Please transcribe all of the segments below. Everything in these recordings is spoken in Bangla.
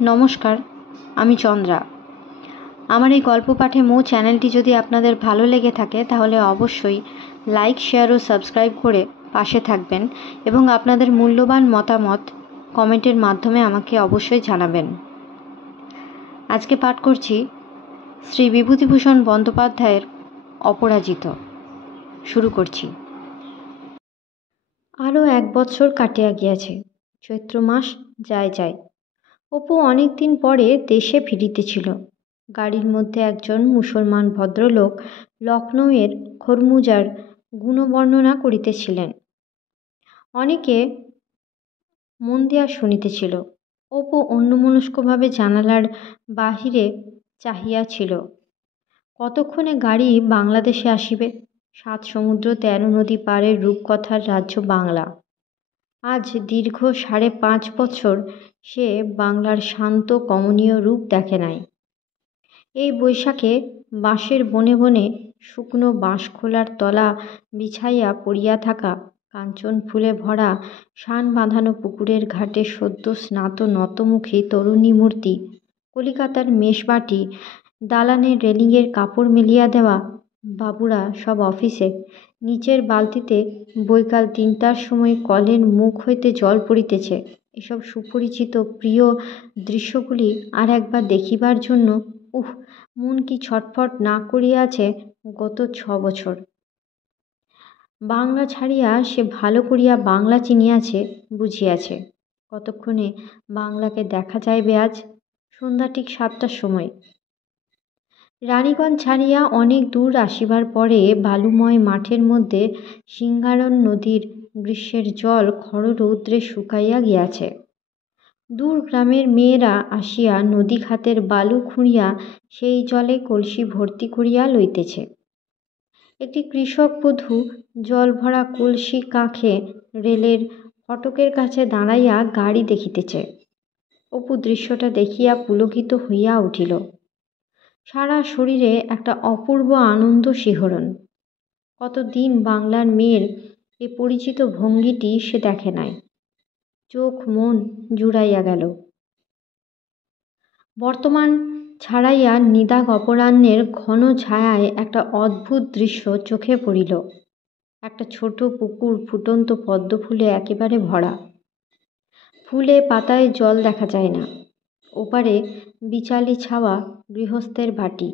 নমস্কার, আমি চন্দ্রা। আমার এই গল্প পাঠে মৌ চ্যানেলটি যদি আপনাদের ভালো লেগে থাকে তাহলে অবশ্যই লাইক, শেয়ার ও সাবস্ক্রাইব করে পাশে থাকবেন এবং আপনাদের মূল্যবান মতামত কমেন্টের মাধ্যমে আমাকে অবশ্যই জানাবেন। আজকে পাঠ করছি শ্রী বিভূতিভূষণ বন্দ্যোপাধ্যায়ের অপরাজিত। শুরু করছি। আরও 1 বৎসর কাটিয়া গিয়াছে। চৈত্র মাস যায় যায়। অপু অনেক দিন পরে দেশে ফিরিতেছিল। গাড়ির মধ্যে একজন মুসলমান ভদ্রলোক লখনৌয়ের খরমুজার গুণবর্ণনা করিতেছিলেন। অনেকে মন দিয়া শুনিতেছিল। অপু অন্যমনস্কভাবে জানালার বাহিরে চাহিয়াছিল। কতক্ষণে গাড়ি বাংলাদেশে আসিবে? 7 সমুদ্র 13 নদী পারের রূপকথার রাজ্য বাংলা। আজ দীর্ঘ 5.5 বছর সে বাংলার শান্ত কমনীয় রূপ দেখে নাই। এই বৈশাখে বাঁশের বনে বনে শুকনো বাঁশখোলার তলা বিছাইয়া পড়িয়া থাকা কাঞ্চন ফুলে ভরা শান বাঁধানো পুকুরের ঘাটে সদ্য স্নাত নতমুখী তরুণী মূর্তি, কলিকাতার মেষবাটি, দালানের রেলিংয়ের কাপড় মেলিয়া দেওয়া বাবুরা সব অফিসে, নিচের বালতিতে বৈকাল 3টার সময় কলের মুখ হইতে জল পড়িতেছে, এসব সুপরিচিত প্রিয় দৃশ্যগুলি আর একবার দেখিবার জন্য মন কি ছটফট না করিয়াছে গত 6 বছর। বাংলা ছাড়িয়া সে ভালো করিয়া বাংলা চিনিয়াছে, বুঝিয়াছে। কতক্ষণে বাংলাকে দেখা যাইবে আজ? সন্ধ্যা ঠিক 7টার সময়। রানীগঞ্জ ছাড়িয়া অনেক দূর আসিবার পরে বালুময় মাঠের মধ্যে সিঙ্গারন নদীর গ্রীষ্মের জল খররৌদ্রে শুকাইয়া গিয়াছে। দূর গ্রামের মেয়েরা আসিয়া নদী খাতের বালু খুঁড়িয়া সেই জলে কলসি ভর্তি করিয়া লইতেছে। একটি কৃষক বধূ জল ভরা কলসি কাঁখে রেলের ফটকের কাছে দাঁড়াইয়া গাড়ি দেখিতেছে। অপু দৃশ্যটা দেখিয়া পুলকিত হইয়া উঠিল। সারা শরীরে একটা অপূর্ব আনন্দ শিহরণ। কতদিন বাংলার মেয়ের এ পরিচিত ভঙ্গিটি সে দেখে নাই। চোখ মন জুড়াইয়া গেল। বর্তমান ছাড়াইয়া নিদাগ অপরাহ্নের ঘন ছায়ায় একটা অদ্ভুত দৃশ্য চোখে পড়িল। একটা ছোট পুকুর ফুটন্ত পদ্ম ফুলে একেবারে ভরা। ফুলে পাতায় জল দেখা যায় না। ওপারে বিচালি ছাওয়া গৃহস্থের বাটি।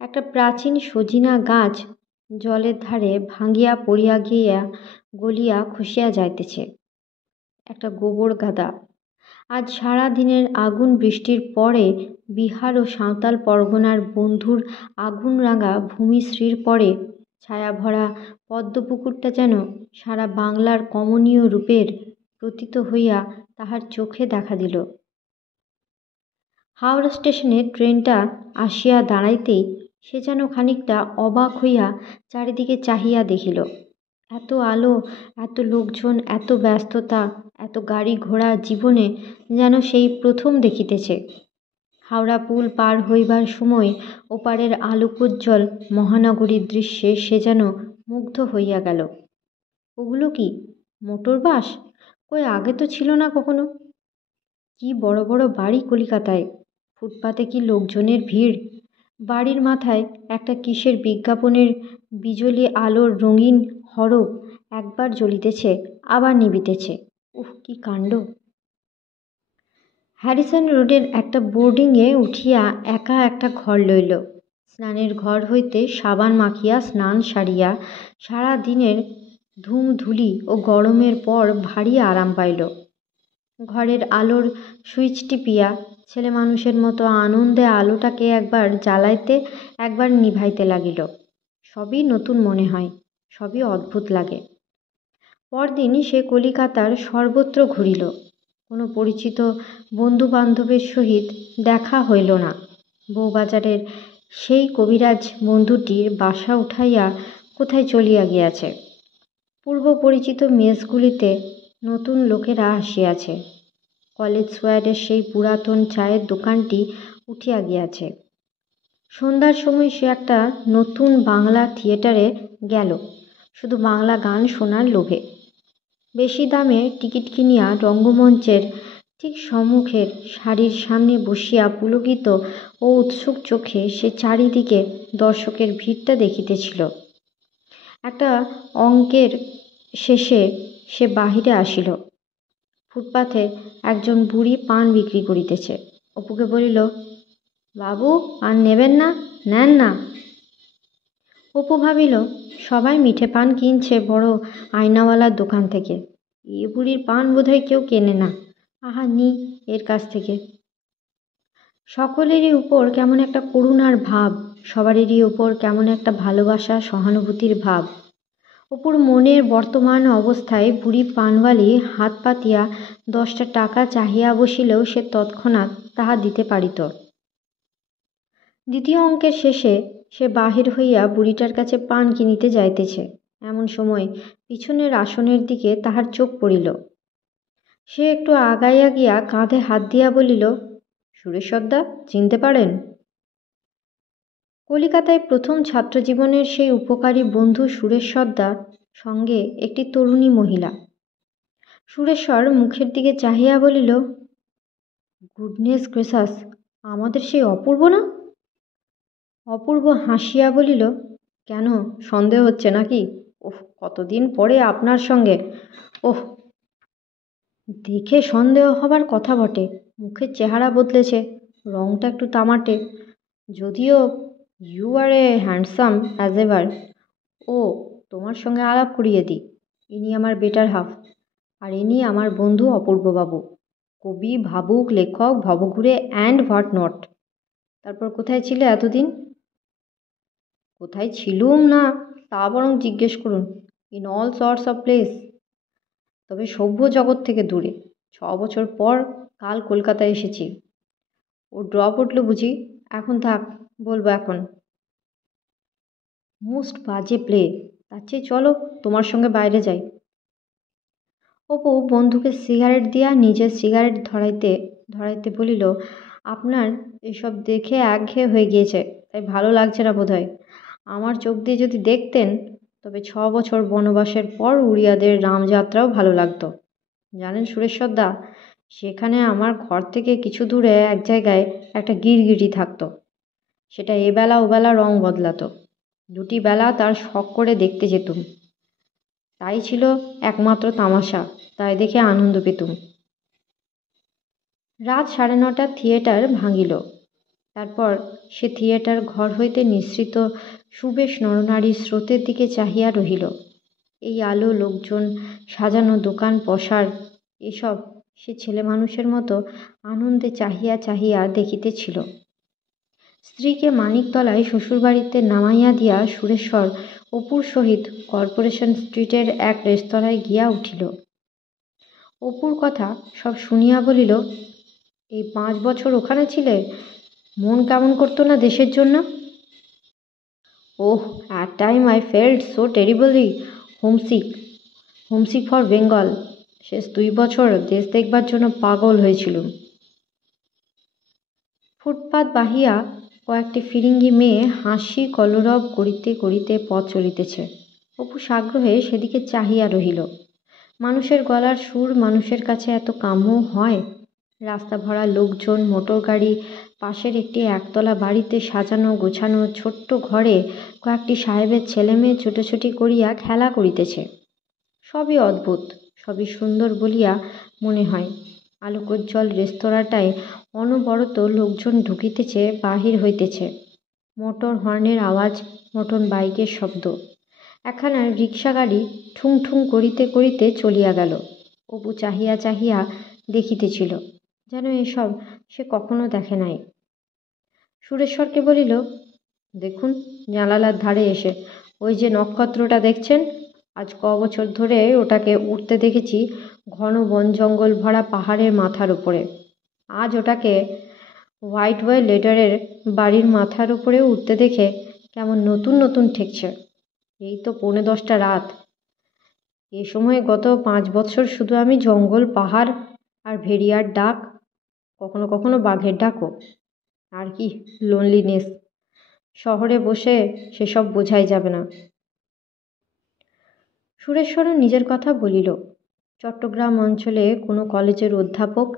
একটা প্রাচীন সজিনা গাছ জলের ধারে ভাঙিয়া পড়িয়া গিয়া গলিয়া খসিয়া যাইতেছে। একটা গোবর গাদা। আজ সারা দিনের আগুন বৃষ্টির পরে বিহার ও সাঁওতাল পরগনার বন্ধুর আগুন রাঙা ভূমিশ্রীর পরে ছায়াভরা পদ্মপুকুরটা যেন সারা বাংলার কমনীয় রূপের প্রতীত হইয়া তাহার চোখে দেখা দিল। হাওড়া স্টেশনে ট্রেনটা আসিয়া দাঁড়াইতেই সে যেন খানিকটা অবাক হইয়া চারিদিকে চাহিয়া দেখিল। এত আলো, এত লোকজন, এত ব্যস্ততা, এত গাড়ি ঘোড়া জীবনে যেন সেই প্রথম দেখিতেছে। হাওড়া পুল পার হইবার সময় ওপারের আলোকোজ্জ্বল মহানগরীর দৃশ্যে সে যেন মুগ্ধ হইয়া গেল। ওগুলো কি মোটর বাস? কই আগে তো ছিল না কখনো। কি বড় বড় বাড়ি কলিকাতায়! ফুটপাতে কি লোকজনের ভিড়! বাড়ির মাথায় একটা কিসের বিজ্ঞাপনের বিজলি আলোর রঙিন হরপ একবার জ্বলিতেছে আবার নিবিতেছে। কি কাণ্ড! হ্যারিসন রোডের একটা বোর্ডিংয়ে উঠিয়া একা একটা ঘর লইল। স্নানের ঘর হইতে সাবান মাখিয়া স্নান সারিয়া সারা দিনের ধুমধুলি ও গরমের পর ভারী আরাম পাইল। ঘরের আলোর সুইচ টিপিয়া ছেলে মানুষের মতো আনন্দে আলোটাকে একবার জ্বালাইতে একবার নিভাইতে লাগিল। সবই নতুন মনে হয়, সবই অদ্ভুত লাগে। পরদিন সে কলিকাতার সর্বত্র ঘুরিল। কোনো পরিচিত বন্ধু বান্ধবের সহিত দেখা হইল না। বউবাজারের সেই কবিরাজ বন্ধুটির বাসা উঠাইয়া কোথায় চলিয়া গিয়াছে। পূর্ব পরিচিত মেসগুলিতে নতুন লোকেরা আসিয়াছে। কলেজ স্কোয়ারের সেই পুরাতন চায়ের দোকানটি উঠিয়া গিয়াছে। সন্ধ্যার সময় সে একটা নতুন বাংলা থিয়েটারে গেল শুধু বাংলা গান শোনার লোভে। বেশি দামে টিকিট কিনিয়া রঙ্গমঞ্চের ঠিক সম্মুখের শাড়ির সামনে বসিয়া পুলকিত ও উৎসুক চোখে সে চারিদিকে দর্শকের ভিড়টা দেখিতেছিল। একটা অঙ্কের শেষে সে বাহিরে আসিল। ফুটপাথে একজন বুড়ি পান বিক্রি করিতেছে। অপুকে বলিল, বাবু পান নেবেন না? নেন না। অপু ভাবিল, সবাই মিঠে পান কিনছে বড় আয়নাওয়ালার দোকান থেকে, এ বুড়ির পান বোধহয় কেউ কেনে না। আহা, নি এর কাছ থেকে। সকলেরই উপর কেমন একটা করুণার ভাব, সবারই উপর কেমন একটা ভালোবাসা সহানুভূতির ভাব। অপুর মনের বর্তমান অবস্থায় বুড়ি পানওয়ালি হাত পাতিয়া 10টা টাকা চাহিয়া বসিলেও সে তৎক্ষণাৎ তাহা দিতে পারিত। দ্বিতীয় অঙ্কের শেষে সে বাহির হইয়া বুড়িটার কাছে পান কিনিতে যাইতেছে, এমন সময় পিছনের আসনের দিকে তাহার চোখ পড়িল। সে একটু আগাইয়া গিয়া কাঁধে হাত দিয়া বলিল, সুরেশ্বরদা চিনতে পারেন? কলিকাতায় প্রথম ছাত্রজীবনের সেই উপকারী বন্ধু সুরেশ্বরদার সঙ্গে একটি তরুণী মহিলা। সুরেশ্বর মুখের দিকে চাহিয়া বলিল, গুডনেস গ্রেসাস, আমাদের সেই অপূর্ব না? অপূর্ব হাসিয়া বলিল, কেন, সন্দেহ হচ্ছে নাকি? ওহ, কতদিন পরে আপনার সঙ্গে। ওহ, দেখে সন্দেহ হবার কথা বটে। মুখের চেহারা বদলেছে, রংটা একটু তামাটে, যদিও you are a handsome as ever. ও, তোমার সঙ্গে আলাপ করিয়ে দিই, ইনি আমার বেটার হাফ, আর ইনি আমার বন্ধু অপূর্ববাবু, কবি, ভাবুক, লেখক, ভবঘুরে অ্যান্ড হোয়াট নট। তারপর কোথায় ছিলে এতদিন? কোথায় ছিলুম না তা বরং জিজ্ঞেস করুন, in all sorts of place, তবে সভ্য জগৎ থেকে দূরে। 6 বছর পর কাল কলকাতায় এসেছি। ও ড্রপ উঠল বুঝি? এখন থাক, বলবো এখন। মোস্ট বাজে প্লে, তার চেয়ে চলো তোমার সঙ্গে বাইরে যাই। অপু বন্ধুকে সিগারেট দিয়া নিজের সিগারেট ধরাইতে ধরাইতে বলিল, আপনার এসব দেখে একঘেয়ে হয়ে গিয়েছে, তাই ভালো লাগছে না বোধ হয়। আমার চোখ দিয়ে যদি দেখতেন, তবে 6 বছর বনবাসের পর উড়িয়াদের রামযাত্রাও ভালো লাগতো। জানেন সুরেশ্বরদা, সেখানে আমার ঘর থেকে কিছু দূরে এক জায়গায় একটা গিরগিটি থাকতো। সেটা এবেলা ওবেলা রং বদলাতো। 2টি বেলা তার শখ করে দেখতে যেতুম। তাই ছিল একমাত্র তামাশা, তাই দেখে আনন্দ পেতুম। রাত 9:30 থিয়েটার ভাঙিল। তারপর সে থিয়েটার ঘর হইতে নিঃসৃত সুবেশ নরনারীর স্রোতের দিকে চাহিয়া রহিল। এই আলো, লোকজন, সাজানো দোকান পসার, এসব সে ছেলে মানুষের মতো আনন্দে চাহিয়া চাহিয়া দেখিতেছিল। স্ত্রীকে মানিকতলায় শ্বশুরবাড়িতে নামাইয়া দিয়া সুরেশ্বর অপুর সহিত কর্পোরেশন স্ট্রিটের এক রেস্তোরাঁয় গিয়া উঠিল। অপুর কথা সব শুনিয়া বলিল, এই 5 বছর ওখানে ছিলে, মন কেমন করতো না দেশের জন্য? Oh, at time I felt so terribly homesick for Bengal. শেষ 2 বছর দেশ দেখবার জন্য পাগল হয়েছিলুম। ফুটপাত বাহিয়া কয়েকটি ফিরিঙ্গি মেয়ে হাসি কলরব করিতে করিতে পথ চলিতেছে। অপু সাগ্রহে সেদিকে চাহিয়া রহিল। মানুষের গলার সুর মানুষের কাছে এত কাম্য হয়? রাস্তা ভরা লোকজন, মোটর গাড়ি, পাশের একটি একতলা বাড়িতে সাজানো গোছানো ছোট্ট ঘরে কয়েকটি সাহেবের ছেলেমেয়ে ছুটোছুটি করিয়া খেলা করিতেছে। সবই অদ্ভুত, সবই সুন্দর বলিয়া মনে হয়। আলোকোজ্জ্বল রেস্তোরাঁটায় অনবরত লোকজন ঢুকিতেছে, বাহির হইতেছে। মোটর হর্নের আওয়াজ, মোটর বাইকের শব্দ। একখানা রিক্সা গাড়ি ঠুং ঠুং করিতে করিতে চলিয়া গেল। অপু চাহিয়া চাহিয়া দেখিতেছিল, যেন এসব সে কখনো দেখে নাই। সুরেশ্বরকে বলিল, দেখুন জানালার ধারে এসে, ওই যে নক্ষত্রটা দেখছেন, আজ বছর ধরে ওটাকে উঠতে দেখেছি ঘন বন জঙ্গল ভরা পাহাড়ের মাথার উপরে। আজ ওটাকে হোয়াইটওয়ে লেডারের বাড়ির মাথার উপরে উঠতে দেখে কেমন নতুন নতুন ঠেকছে। এই তো 9:45 রাত। এ সময় গত 5 বছর শুধু আমি জঙ্গল, পাহাড় আর ভেড়িয়ার ডাক, কখনো কখনো বাঘের ডাকও। আর কি লোনলিনেস! শহরে বসে সেসব বোঝাই যাবে না। সুরেশ্বরও নিজের কথা বলিল, চট্টগ্রাম অঞ্চলে কোনো কলেজের অধ্যাপক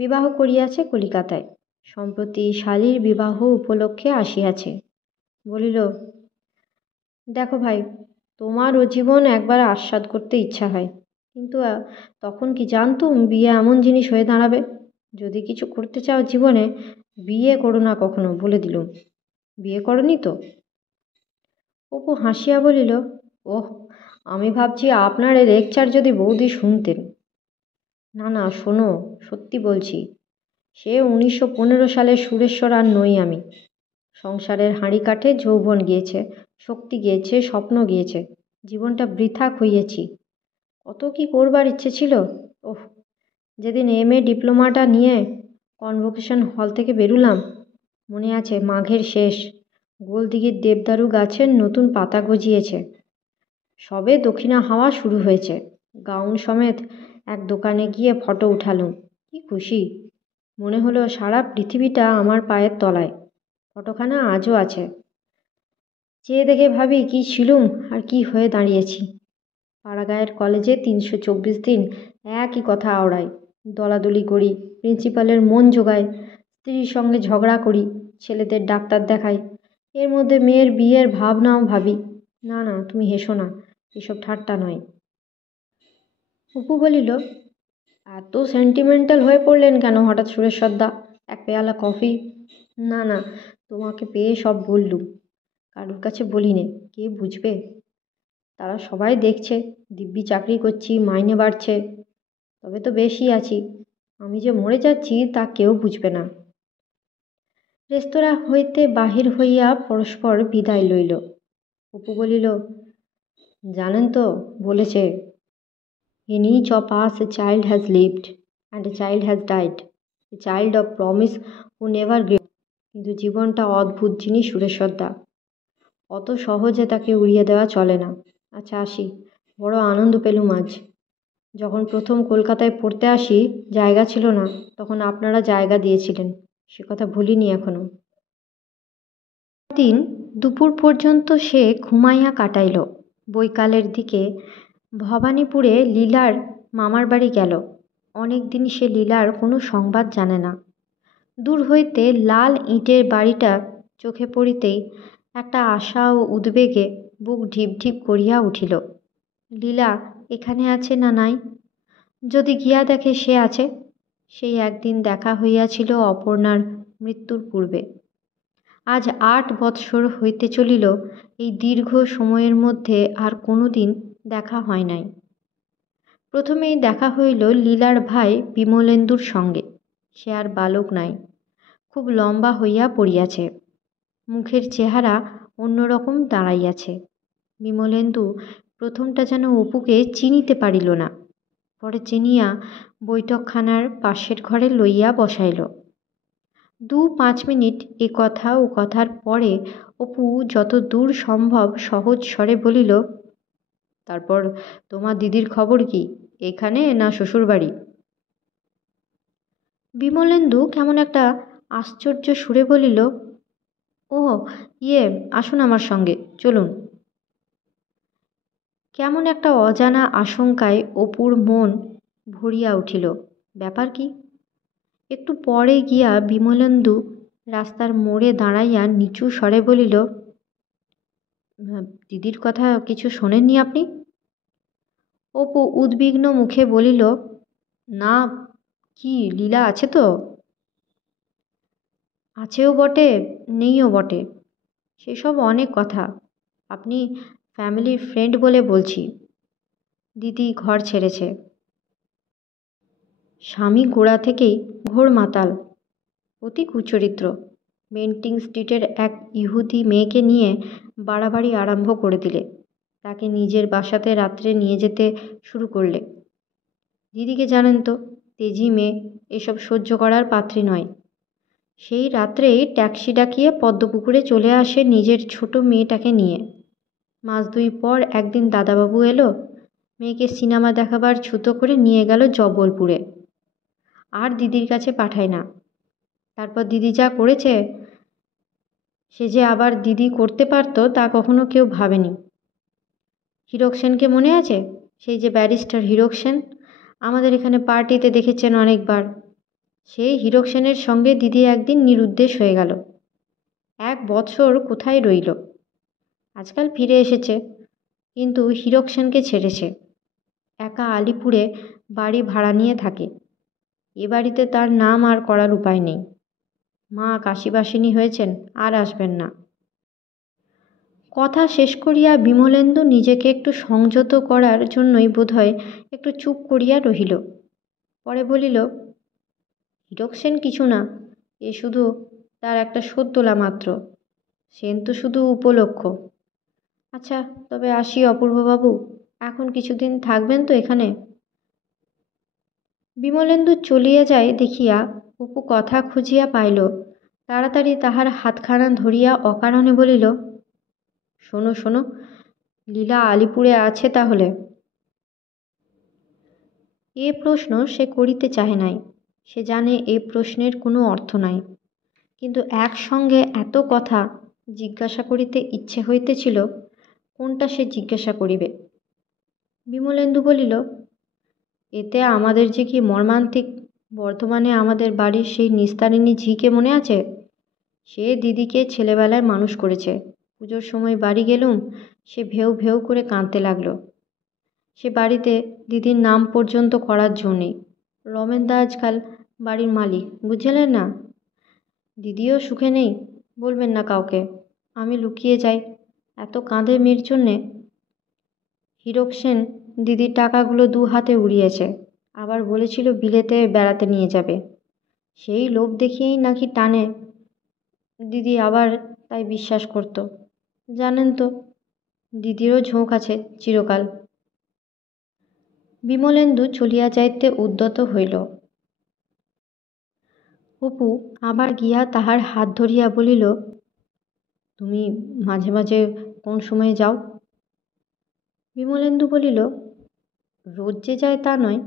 বিবাহ করিয়াছে কলিকাতায়। সম্প্রতি শালীর বিবাহ উপলক্ষে আসিয়াছে। বলিল, দেখো ভাই, তোমার ও জীবন একবার আস্বাদ করতে ইচ্ছা হয়, কিন্তু তখন কি জানতুম বিয়ে এমন জিনিস হয়ে দাঁড়াবে। যদি কিছু করতে চাও জীবনে, বিয়ে করো না কখনো, বলে দিলুম। বিয়ে করনি তো? অপু হাসিয়া বলিল, ওহ, আমি ভাবছি আপনার এ লেকচার যদি বৌদি শুনতেন। না না, শোনো, সত্যি বলছি। সে 1915 সালের সুরেশ্বর আর নই আমি। সংসারের হাঁড়ি কাঠে যৌবন গিয়েছে, শক্তি গিয়েছে, স্বপ্ন গিয়েছে, জীবনটা বৃথা খুইয়েছি। কত কি করবার ইচ্ছে ছিল। ওহ, যেদিন MA ডিপ্লোমাটা নিয়ে কনভোকেশন হল থেকে বেরুলাম, মনে আছে, মাঘের শেষ, গোলদিঘির দেবদারু গাছের নতুন পাতা গজিয়েছে, সবে দক্ষিণা হাওয়া শুরু হয়েছে। গাউন সমেত এক দোকানে গিয়ে ফটো উঠালুম। কি খুশি! মনে হলো সারা পৃথিবীটা আমার পায়ের তলায়। ফটোখানা আজও আছে। চেয়ে দেখে ভাবি কি ছিলুম আর কি হয়ে দাঁড়িয়েছি। পাড়াগাঁয়ের কলেজে 324 দিন একই কথা আওড়াই, দলাদলি করি, প্রিন্সিপালের মন জোগাই, স্ত্রীর সঙ্গে ঝগড়া করি, ছেলেদের ডাক্তার দেখাই, এর মধ্যে মেয়ের বিয়ের ভাবনাও ভাবি। না না, তুমি হেসো না, এসব ঠাট্টা নয়। অপু বলিল, এত সেন্টিমেন্টাল হয়ে পড়লেন কেন হঠাৎ সুরেশ্বরদা? এক পেয়ালা কফি? না না, তোমাকে পেয়ে সব বললুম, কারুর কাছে বলি নে, কে বুঝবে। তারা সবাই দেখছে দিব্যি চাকরি করছি, মাইনে বাড়ছে, তবে তো বেশি আছি। আমি যে মরে যাচ্ছি তা কেউ বুঝবে না। রেস্তোরাঁ হইতে বাহির হইয়া পরস্পর বিদায় লইল। অপু বলিল, জানেন তো, বলেছে, in each of us a child has lived and a child has died, a child of promise who never grew. কিন্তু জীবনটা অদ্ভুত জিনিস সুরেশ্বরদা, অত সহজে তাকে উড়িয়ে দেওয়া চলে না। আচ্ছা আসি, বড় আনন্দ পেলুম আজ। যখন প্রথম কলকাতায় পড়তে আসি, জায়গা ছিল না, তখন আপনারা জায়গা দিয়েছিলেন, সে কথা ভুলিনি এখনো। দিন দুপুর পর্যন্ত সে ঘুমাইয়া কাটাইল। বৈকালের দিকে ভবানীপুরে লীলার মামার বাড়ি গেল। অনেক দিন সে লীলার কোনো সংবাদ জানে না। দূর হইতে লাল ইটের বাড়িটা চোখে পড়িতেই একটা আশা ও উদ্বেগে বুক ঢিপ ঢিপ করিয়া উঠিল। লীলা এখানে আছে না নাই? যদি গিয়া দেখে সে আছে। সেই একদিন দেখা হইয়াছিল অপর্ণার মৃত্যুর পূর্বে। আজ 8 বৎসর হইতে চলিল, এই দীর্ঘ সময়ের মধ্যে আর কোনো দিন দেখা হয় নাই। প্রথমেই দেখা হইল লীলার ভাই বিমলেন্দুর সঙ্গে। সে আর বালক নাই, খুব লম্বা হইয়া পড়িয়াছে, মুখের চেহারা অন্যরকম দাঁড়াইয়াছে। বিমলেন্দু প্রথমটা যেন অপুকে চিনিতে পারিল না, পরে চিনিয়া বৈঠকখানার পাশের ঘরে লইয়া বসাইল। 2-5 মিনিট এ কথা ও কথার পরে অপু যত দূর সম্ভব সহজ স্বরে বলিল, তারপর তোমার দিদির খবর কি, এখানে না শ্বশুরবাড়ি? বিমলেন্দু কেমন একটা আশ্চর্য সুরে বলিল, ও আসুন আমার সঙ্গে, চলুন। কেমন একটা অজানা আশঙ্কায় অপুর মন ভরিয়া উঠিল। ব্যাপার কি? একটু পরে গিয়া বিমলেন্দু রাস্তার মোড়ে দাঁড়াইয়া নিচু স্বরে বলিল, দিদির কথা কিছু শোনেননি আপনি? অপু উদ্বিগ্ন মুখে বলিল, না, কি লীলা আছে তো? আছেও বটে, নেইও বটে, সেসব অনেক কথা। আপনি ফ্যামিলির ফ্রেন্ড বলে বলছি। দিদি ঘর ছেড়েছে। স্বামী গোড়া থেকেই ঘোর মাতাল, অতি কুচরিত্র। বেন্টিং স্ট্রিটের এক ইহুদি মেয়েকে নিয়ে বাড়াবাড়ি আরম্ভ করে দিলে, তাকে নিজের বাসাতে রাত্রে নিয়ে যেতে শুরু করলে। দিদিকে জানেন তো, তেজি মেয়ে, এসব সহ্য করার পাত্রী নয়। সেই রাত্রেই ট্যাক্সি ডাকিয়ে পদ্মপুকুরে চলে আসে নিজের ছোট মেয়েটাকে নিয়ে। মাস 2 পর একদিন দাদাবাবু এলো, মেয়েকে সিনেমা দেখাবার ছুতো করে নিয়ে গেল জব্বলপুরে। আর দিদির কাছে পাঠায় না। তারপর দিদি যা করেছে, সে যে আবার দিদি করতে পারত তা কখনো কেউ ভাবেনি। হীরক সেনকে মনে আছে? সেই যে ব্যারিস্টার হীরক সেন, আমাদের এখানে পার্টিতে দেখেছেন অনেকবার। সেই হীরক সেনের সঙ্গে দিদি একদিন নিরুদ্দেশ হয়ে গেল। 1 বছর কোথায় রইল। আজকাল ফিরে এসেছে, কিন্তু হীরক সেনকে ছেড়েছে। একা আলিপুরে বাড়ি ভাড়া নিয়ে থাকে। এ বাড়িতে তার নাম আর করার উপায় নেই। মা কাশীবাসিনী হয়েছেন, আর আসবেন না। কথা শেষ করিয়া বিমলেন্দু নিজেকে একটু সংযত করার জন্যই বোধহয় একটু চুপ করিয়া রহিল। পরে বলিল, হীরক সেন কিছু না, এ শুধু তার একটা শোধ তোলা মাত্র। সেন তো শুধু উপলক্ষ। আচ্ছা, তবে আসি অপূর্ববাবু, এখন কিছুদিন থাকবেন তো এখানে? বিমলেন্দু চলিয়া যায় দেখিয়া অপু কথা খুঁজিয়া পাইল। তাড়াতাড়ি তাহার হাতখানা ধরিয়া অকারণে বলিল, শোনো শোনো, লীলা আলিপুরে আছে তাহলে? এ প্রশ্ন সে করিতে চাহে নাই। সে জানে এ প্রশ্নের কোনো অর্থ নাই, কিন্তু একসঙ্গে এত কথা জিজ্ঞাসা করিতে ইচ্ছে হইতেছিল, কোনটা সে জিজ্ঞাসা করিবে। বিমলেন্দু বলিল, এতে আমাদের যে কি মর্মান্তিক। বর্ধমানে আমাদের বাড়ির সেই নিস্তারিণী ঝিকে মনে আছে? সে দিদিকে ছেলেবেলায় মানুষ করেছে। পুজোর সময় বাড়ি গেলুম, সে ভেউ ভেউ করে কাঁদতে লাগলো। সে বাড়িতে দিদির নাম পর্যন্ত করার জো নেই। রমেনদা আজকাল বাড়ির মালিক, বুঝলেন না? দিদিও সুখে নেই, বলবেন না কাউকে। আমি লুকিয়ে যাই, এত কাঁধে মেয়ের জন্যে। হীরক সেন দিদির টাকাগুলো 2 হাতে উড়িয়েছে, আবার বলেছিল বিলেতে বেড়াতে নিয়ে যাবে। সেই লোভ দেখিয়েই নাকি টানে দিদি, আবার তাই বিশ্বাস করত। জানেন তো, দিদিরও ঝোঁক আছে চিরকাল। বিমলেন্দু চলিয়া যাইতে উদ্যত হইল। অপু আবার গিয়া তাহার হাত ধরিয়া বলিল, তুমি মাঝে মাঝে কোন সময়ে যাও? বিমলেন্দু বলিল, রোজ যে যায় তা নয়।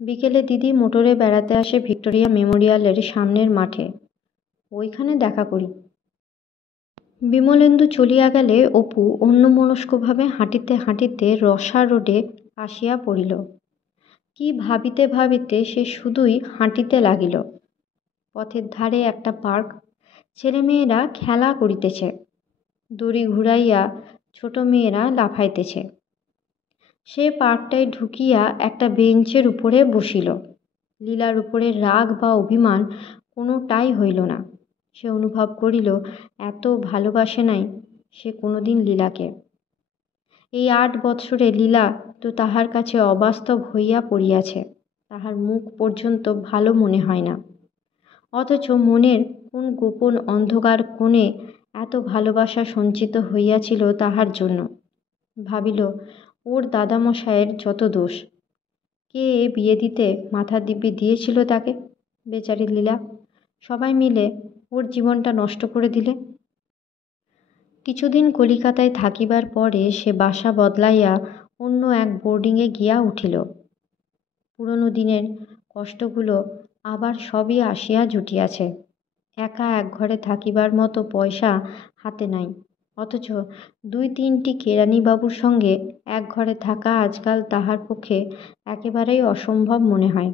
বিকেলে দিদি মোটরে বেড়াতে আসে ভিক্টোরিয়া মেমোরিয়ালের সামনের মাঠে, ওইখানে দেখা করি। বিমলেন্দু চলিয়া গেলে অপু অন্যমনস্কভাবে হাঁটিতে হাঁটিতে রসা রোডে আসিয়া পড়িল। কি ভাবিতে ভাবিতে সে শুধুই হাঁটিতে লাগিল। পথের ধারে একটা পার্ক, ছেলেমেয়েরা খেলা করিতেছে। দড়ি ঘুরাইয়া ছোট মেয়েরা লাফাইতেছে। সে পার্কটায় ঢুকিয়া একটা বেঞ্চের উপরে বসিল। লীলার উপরে রাগ বা অভিমান কোনোটাই হইল না। সে অনুভব করিল, এত ভালোবাসে নাই সে কোনোদিন লীলাকে। এই 8 বৎসরে লীলা তো তাহার কাছে অবাস্তব হইয়া পড়িয়াছে। তাহার মুখ পর্যন্ত ভালো মনে হয় না। অথচ মনের কোন গোপন অন্ধকার কোণে এত ভালোবাসা সঞ্চিত হইয়াছিল তাহার জন্য। ভাবিল, ওর দাদামশায়ের যত দোষ। কে বিয়ে দিতে মাথা দিব্যি দিয়েছিল তাকে? বেচারি লীলা, সবাই মিলে ওর জীবনটা নষ্ট করে দিলে। কিছুদিন কলিকাতায় থাকিবার পরে সে বাসা বদলাইয়া অন্য এক বোর্ডিংয়ে গিয়া উঠিল। পুরনো দিনের কষ্টগুলো আবার সবই আসিয়া জুটিয়াছে। একা এক ঘরে থাকিবার মতো পয়সা হাতে নাই, অথচ 2-3টি কেরানিবাবুর সঙ্গে এক ঘরে থাকা আজকাল তাহার পক্ষে একেবারেই অসম্ভব মনে হয়।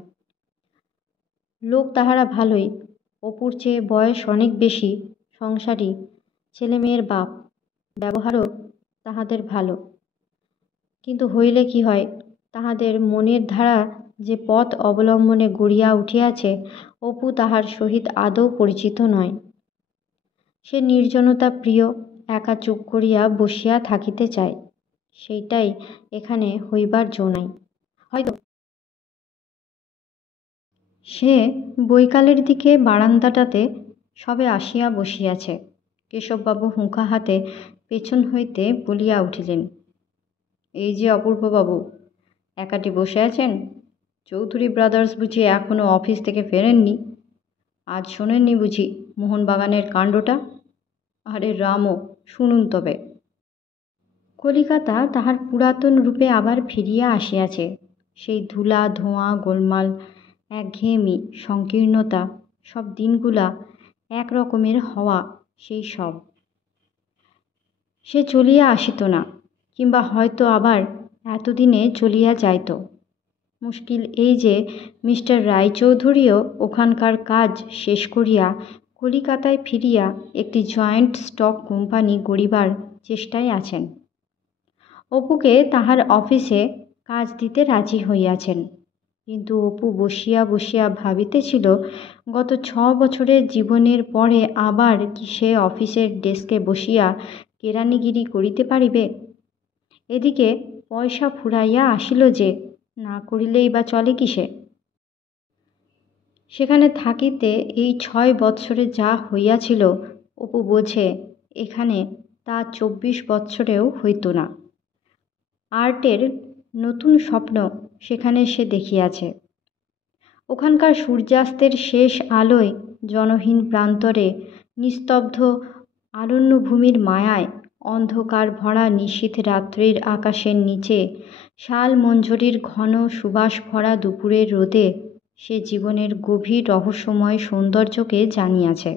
লোক তাহারা ভালোই, অপুর চেয়ে বয়স অনেক বেশি, সংসারী, ছেলেমেয়ের বাপ, ব্যবহারও তাহাদের ভালো। কিন্তু হইলে কি হয়, তাহাদের মনের ধারা যে পথ অবলম্বনে গড়িয়া উঠিয়াছে, অপু তাহার সহিত আদৌ পরিচিত নয়। সে নির্জনতা প্রিয়, একা চুপ করিয়া বসিয়া থাকিতে চায়। সেইটাই এখানে হইবার জো নাই হয়তো। সে বৈকালের দিকে বারান্দাটাতে সবে আসিয়া বসিয়াছে। কেশববাবু হুঁকা হাতে পেছন হইতে বলিয়া উঠিলেন, এই যে অপূর্ববাবু, একাটি বসে আছেন? চৌধুরী ব্রাদার্স বুঝি এখনও অফিস থেকে ফেরেননি? আজ শোনেননি বুঝি মোহনবাগানের কাণ্ডটা? আরে রামও, শুনুন তবে। কলিকাতা তাহার পুরাতন রূপে আবার ফিরিয়া আসিয়াছে। সেই ধুলা ধোঁয়া গোলমাল, একঘেয়েমি, সংকীর্ণতা, সব দিনগুলা এক রকমের হওয়া, সেই সব। সে চলিয়া আসিত না, কিংবা হয়তো আবার এতদিনে চলিয়া যাইত। মুশকিল এই যে মিস্টার রায়চৌধুরীও ওখানকার কাজ শেষ করিয়া কলিকাতায় ফিরিয়া একটি জয়েন্ট স্টক কোম্পানি গড়িবার চেষ্টায় আছেন। অপুকে তাহার অফিসে কাজ দিতে রাজি হইয়াছেন। কিন্তু অপু বসিয়া বসিয়া ভাবিতেছিল, গত 6 বছরের জীবনের পরে আবার কি সে অফিসের ডেস্কে বসিয়া কেরানিগিরি করিতে পারিবে? এদিকে পয়সা ফুরাইয়া আসিল যে, না করিলেই বা চলে কিসে? সেখানে থাকিতে এই 6 বৎসরে যা হইয়াছিল অপু বোঝে, এখানে তা 24 বৎসরেও হইত না। আর্টের নতুন স্বপ্ন সেখানে সে দেখিয়াছে। ওখানকার সূর্যাস্তের শেষ আলোয় জনহীন প্রান্তরে নিস্তব্ধ আরণ্যভূমির মায়ায় অন্ধকার ভরা নিশীথ রাত্রির আকাশের নিচে শাল মঞ্জরির ঘন সুবাস ভরা দুপুরের রোদে সে জীবনের গভীর রহস্যময় সৌন্দর্যকে জানিয়াছে।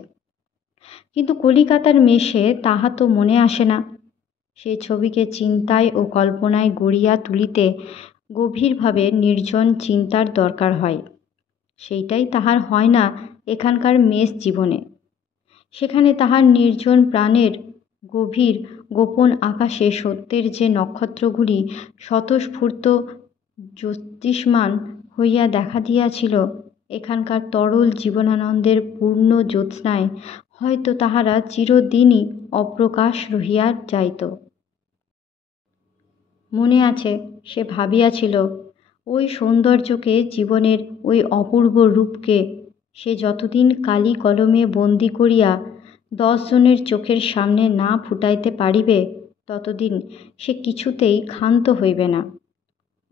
কিন্তু কলিকাতার মেষে তাহা তো মনে আসে না। সে ছবিকে চিন্তায় ও কল্পনায় গড়িয়া তুলিতে গভীরভাবে নির্জন চিন্তার দরকার হয়। সেইটাই তাহার হয় না এখানকার মেষ জীবনে। সেখানে তাহার নির্জন প্রাণের গভীর গোপন আকাশে সত্যের যে নক্ষত্রগুলি স্বতঃস্ফূর্ত জ্যোতিষ্মান হইয়া দেখা দিয়াছিল, এখানকার তরল জীবনানন্দের পূর্ণ জ্যোৎস্নায় হয়তো তাহারা চিরদিনই অপ্রকাশ রহিয়া যাইত। মনে আছে সে ভাবিয়াছিল, ওই সৌন্দর্যকে, জীবনের ওই অপূর্ব রূপকে সে যতদিন কালি কলমে বন্দি করিয়া 10 জনের চোখের সামনে না ফুটাইতে পারিবে, ততদিন সে কিছুতেই ক্ষান্ত হইবে না।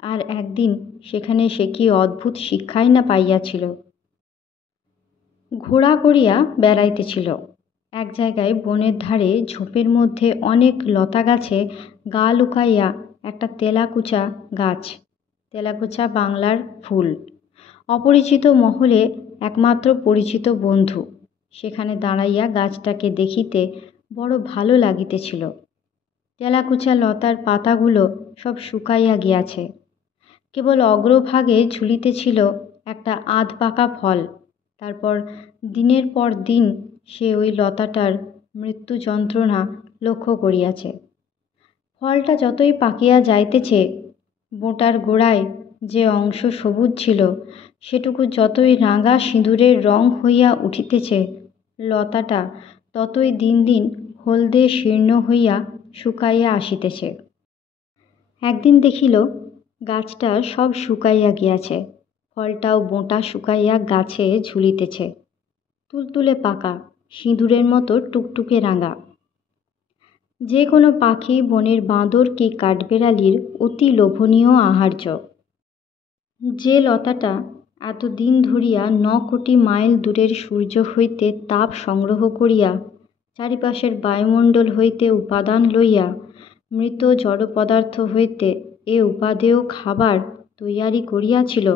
আর একদিন সেখানে সে কি অদ্ভুত শিক্ষাই না পাইয়াছিল। ঘোড়া করিয়া বেড়াইতেছিল। এক জায়গায় বনের ধারে ঝোপের মধ্যে অনেক লতা গাছে গা লুকাইয়া একটা তেলাকুচা গাছ। তেলাকুচা বাংলার ফুল। অপরিচিত মহলে একমাত্র পরিচিত বন্ধু। সেখানে দাঁড়াইয়া গাছটাকে দেখিতে বড় ভালো লাগিতেছিল। তেলাকুচা লতার পাতাগুলো সব শুকাইয়া গিয়াছে। কেবল অগ্রভাগে ঝুলিতেছিল একটা আধ পাকা ফল। তারপর দিনের পর দিন সে ওই লতাটার মৃত্যু যন্ত্রণা লক্ষ্য করিয়াছে। ফলটা যতই পাকিয়া যাইতেছে, বোঁটার গোড়ায় যে অংশ সবুজ ছিল সেটুকু যতই রাঙা সিঁদুরের রং হইয়া উঠিতেছে, লতাটা ততই দিন দিন হলদে শীর্ণ হইয়া শুকাইয়া আসিতেছে। একদিন দেখিল গাছটা সব শুকাইয়া গিয়াছে, ফলটাও বোঁটা শুকাইয়া গাছে ঝুলিতেছে, তুলতুলে পাকা, সিঁদুরের মতো টুকটুকে রাঙা। যে কোনো পাখি, বনের বাঁদর কি কাঠবেড়ালির অতি লোভনীয় আহার্য। যে লতাটা এত দিন ধরিয়া 9 কোটি মাইল দূরের সূর্য হইতে তাপ সংগ্রহ করিয়া, চারিপাশের বায়ুমণ্ডল হইতে উপাদান লইয়া, মৃত জড় পদার্থ হইতে এ উপাদেয় খাবার তৈয়ারি করিয়াছিল,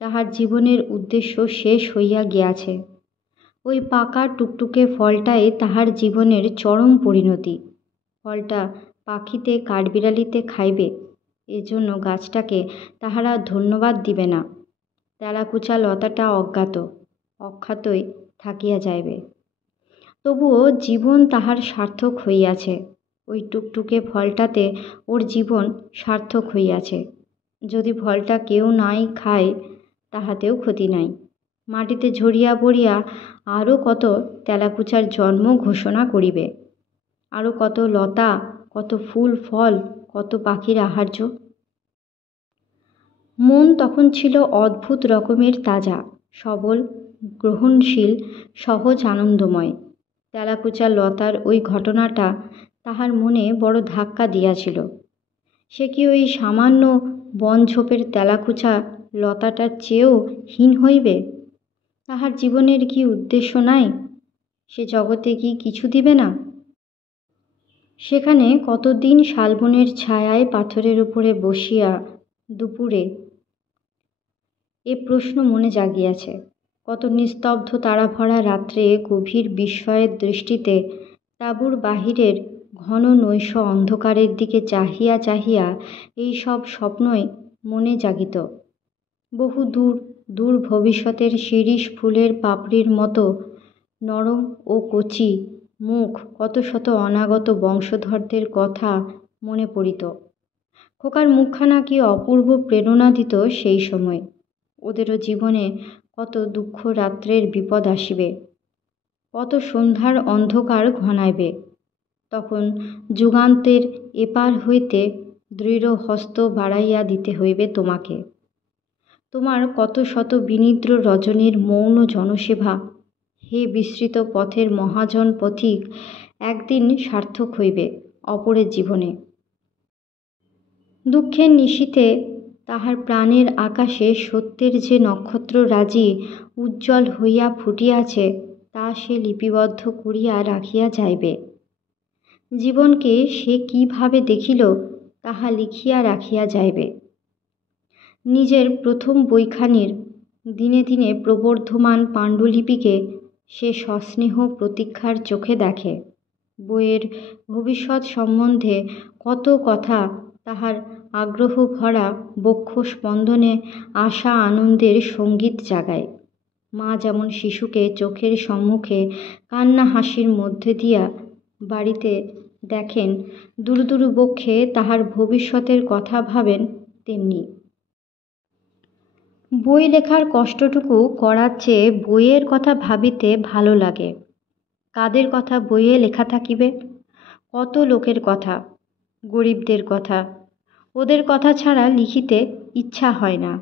তাহার জীবনের উদ্দেশ্য শেষ হইয়া গিয়াছে। ওই পাকা টুকটুকে ফলটাই তাহার জীবনের চরম পরিণতি। ফলটা পাখিতে কাঠবিড়ালিতে খাইবে, এজন্য গাছটাকে তাহারা ধন্যবাদ দিবে না। তেলাকুচা লতাটা অজ্ঞাত, অখ্যাতই থাকিয়া যাইবে। তবুও জীবন তাহার সার্থক হইয়াছে। ওই টুকটুকে ফলটাতে ওর জীবন সার্থক হইয়াছে। যদি ফলটা কেউ নাই খায়, তাহাতেও ক্ষতি নাই। মাটিতে ঝরিয়া পড়িয়া আরও কত তেলাকুচার জন্ম ঘোষণা করিবে, আরও কত লতা, কত ফুল ফল, কত পাখির আহার্য। মন তখন ছিল অদ্ভুত রকমের তাজা, সবল, গ্রহণশীল, সহজ, আনন্দময়। তেলাকুচা লতার ওই ঘটনাটা তাহার মনে বড় ধাক্কা দিয়াছিল। সে কি ওই সামান্য বনঝোপের তেলাকুচা লতাটার চেয়েও হীন হইবে? তাহার জীবনের কি উদ্দেশ্য নাই? সে জগতে কি কিছু দিবে না? সেখানে কতদিন শালবনের ছায়ায় পাথরের উপরে বসিয়া দুপুরে এ প্রশ্ন মনে জাগিয়াছে। কত নিস্তব্ধ তারাভরা রাত্রে গভীর বিস্ময়ের দৃষ্টিতে তাঁবুর বাহিরের ঘন নৈশ অন্ধকারের দিকে চাহিয়া চাহিয়া এই সব স্বপ্নই মনে জাগিত। বহু দূর দূর ভবিষ্যতের শিরীষ ফুলের পাপড়ির মতো নরম ও কচি মুখ কত শত অনাগত বংশধরদের কথা মনে পড়িত। খোকার মুখখানা কি অপূর্ব প্রেরণা দিত সেই সময়। ওদেরও জীবনে কত দুঃখ রাত্রের বিপদ আসিবে, কত সন্ধ্যার অন্ধকার ঘনাইবে, তখন যুগান্তের এপার হইতে দৃঢ় হস্ত বাড়াইয়া দিতে হইবে তোমাকে। তোমার কত শত বিনিদ্র রজনীর মৌন জনসেবা, হে বিস্তৃত পথের মহাজন পথিক, একদিন সার্থক হইবে অপরের জীবনে। দুঃখের নিশীথে তাহার প্রাণের আকাশে সত্যের যে নক্ষত্ররাজি উজ্জ্বল হইয়া ফুটিয়াছে, তা সে লিপিবদ্ধ করিয়া রাখিয়া যাইবে। জীবনকে সে কিভাবে দেখিল, তাহা লিখিয়া রাখিয়া যাইবে। নিজের প্রথম বইখানির দিনে দিনে প্রবর্ধমান পাণ্ডুলিপিকে সে সস্নেহ প্রতীক্ষার চোখে দেখে। বইয়ের ভবিষ্যৎ সম্বন্ধে কত কথা তাহার আগ্রহ ভরা বক্ষ স্পন্দনে আশা আনন্দের সঙ্গীত জাগায়। মা যেমন শিশুকে চোখের সম্মুখে কান্না হাসির মধ্যে দিয়া বাড়িতে দেখেন, দুরু দুরু বক্ষে তাহার ভবিষ্যতের কথা ভাবেন, তেমনি বই লেখার কষ্টটুকু করার চেয়ে বইয়ের কথা ভাবিতে ভালো লাগে। কাদের কথা বইয়ে লেখা থাকিবে? কত লোকের কথা, গরিবদের কথা। ওদের কথা ছাড়া লিখিতে ইচ্ছা হয় না।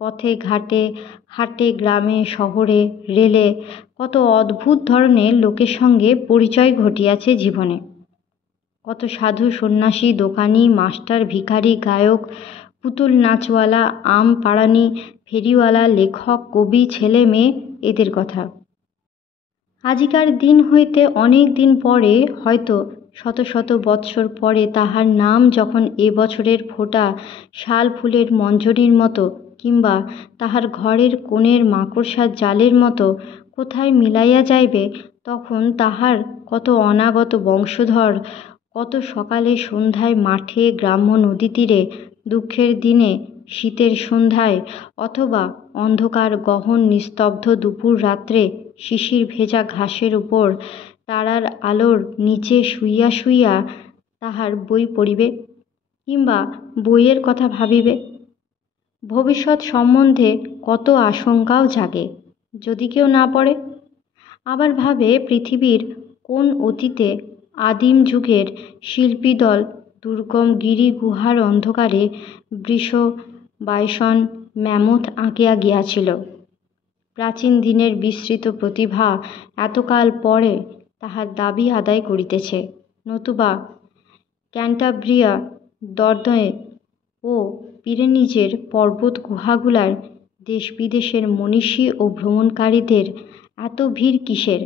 পথে ঘাটে হাটে গ্রামে শহরে রেলে কত অদ্ভুত ধরনের লোকের সঙ্গে পরিচয় ঘটিয়াছে জীবনে। কত সাধু সন্ন্যাসী, দোকানি, মাস্টার, ভিখারি, গায়ক, পুতুল নাচওয়ালা, আম পাড়ানি, ফেরিওয়ালা, লেখক, কবি, ছেলে মেয়ে, এদের কথা। আজিকার দিন হইতে অনেক দিন পরে, হয়তো শত শত বৎসর পরে, তাহার নাম যখন এ বছরের ফোটা শাল ফুলের মঞ্জরির মতো, কিংবা তাহার ঘরের কোণের মাকড়সার জালের মতো কোথায় মিলাইয়া যাইবে, তখন তাহার কত অনাগত বংশধর কত সকালে সন্ধ্যায় মাঠে, গ্রাম্য নদীতীরে, দুঃখের দিনে শীতের সন্ধ্যায়, অথবা অন্ধকার গহন নিস্তব্ধ দুপুর রাত্রে শিশির ভেজা ঘাসের উপর তারার আলোর নিচে শুইয়া শুইয়া তাহার বই পড়িবে, কিংবা বইয়ের কথা ভাবিবে। ভবিষ্যৎ সম্বন্ধে কত আশঙ্কাও জাগে, যদি কেউ না পড়ে। আবার ভাবে, পৃথিবীর কোন অতীতে আদিম যুগের শিল্পীদল দুর্গম গিরি গুহার অন্ধকারে বৃষ, বাইসন, ম্যামথ আঁকিয়া গিয়াছিল। প্রাচীন দিনের বিস্মৃত প্রতিভা এতকাল পরে তাহার দাবি আদায় করিতেছে, নতুবা ক্যান্টাব্রিয়া, দর্দয়ে ও পিরেনিজের পর্বত গুহাগুলার দেশ বিদেশের মনীষী ও ভ্রমণকারীদের এত ভিড় কিসের?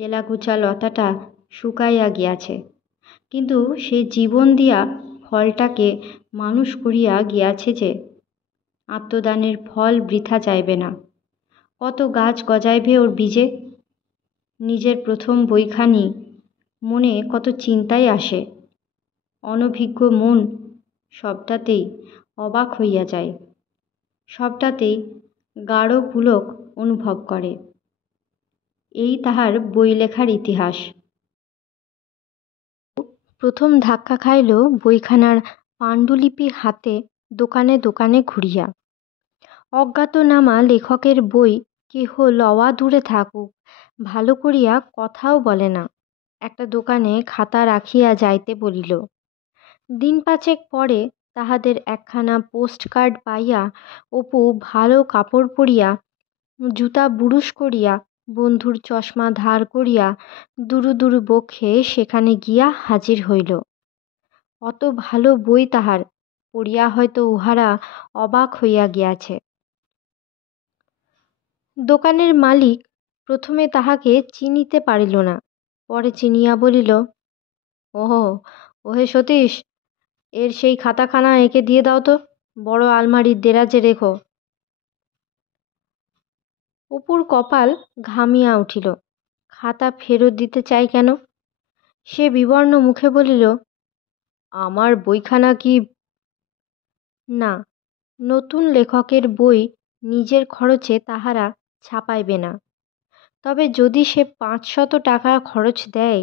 তেলাকুচা লতাটা শুকাইয়া গিয়াছে, কিন্তু সে জীবন দিয়া ফলটাকে মানুষ করিয়া গিয়াছে যে, আত্মদানের ফল বৃথা যাইবে না। কত গাছ গজাইবে ওর বীজে। নিজের প্রথম বইখানি মনে কত চিন্তাই আসে। অনভিজ্ঞ মন সবটাতেই অবাক হইয়া যায়, সবটাতেই গাঢ় পুলক অনুভব করে। এই তাহার বই লেখার ইতিহাস। প্রথম ধাক্কা খাইল বইখানার পাণ্ডুলিপি হাতে দোকানে দোকানে ঘুরিয়া। অজ্ঞাতনামা লেখকের বই কেহ লওয়া দূরে থাকুক, ভালো করিয়া কথাও বলে না। একটা দোকানে খাতা রাখিয়া যাইতে বলিল। দিন পাঁচেক পরে তাহাদের একখানা পোস্ট কার্ড পাইয়া অপু ভালো কাপড় পরিয়া, জুতা বুরুশ করিয়া, বন্ধুর চশমা ধার করিয়া দুরু দুরু বক্ষে সেখানে গিয়া হাজির হইল। অত ভালো বই তাহার, পড়িয়া হয়তো উহারা অবাক হইয়া গিয়াছে। দোকানের মালিক প্রথমে তাহাকে চিনিতে পারিল না, পরে চিনিয়া বলিল, ওহো, ওহে সতীশ, এর সেই খাতাখানা একে দিয়ে দাও তো, বড় আলমারির দেরাজে রেখো। অপুর কপাল ঘামিয়া উঠিল। খাতা ফেরত দিতে চাই কেন? সে বিবর্ণ মুখে বলিল, আমার বইখানা কি? না, নতুন লেখকের বই নিজের খরচে তাহারা ছাপাইবে না, তবে যদি সে 500 টাকা খরচ দেয়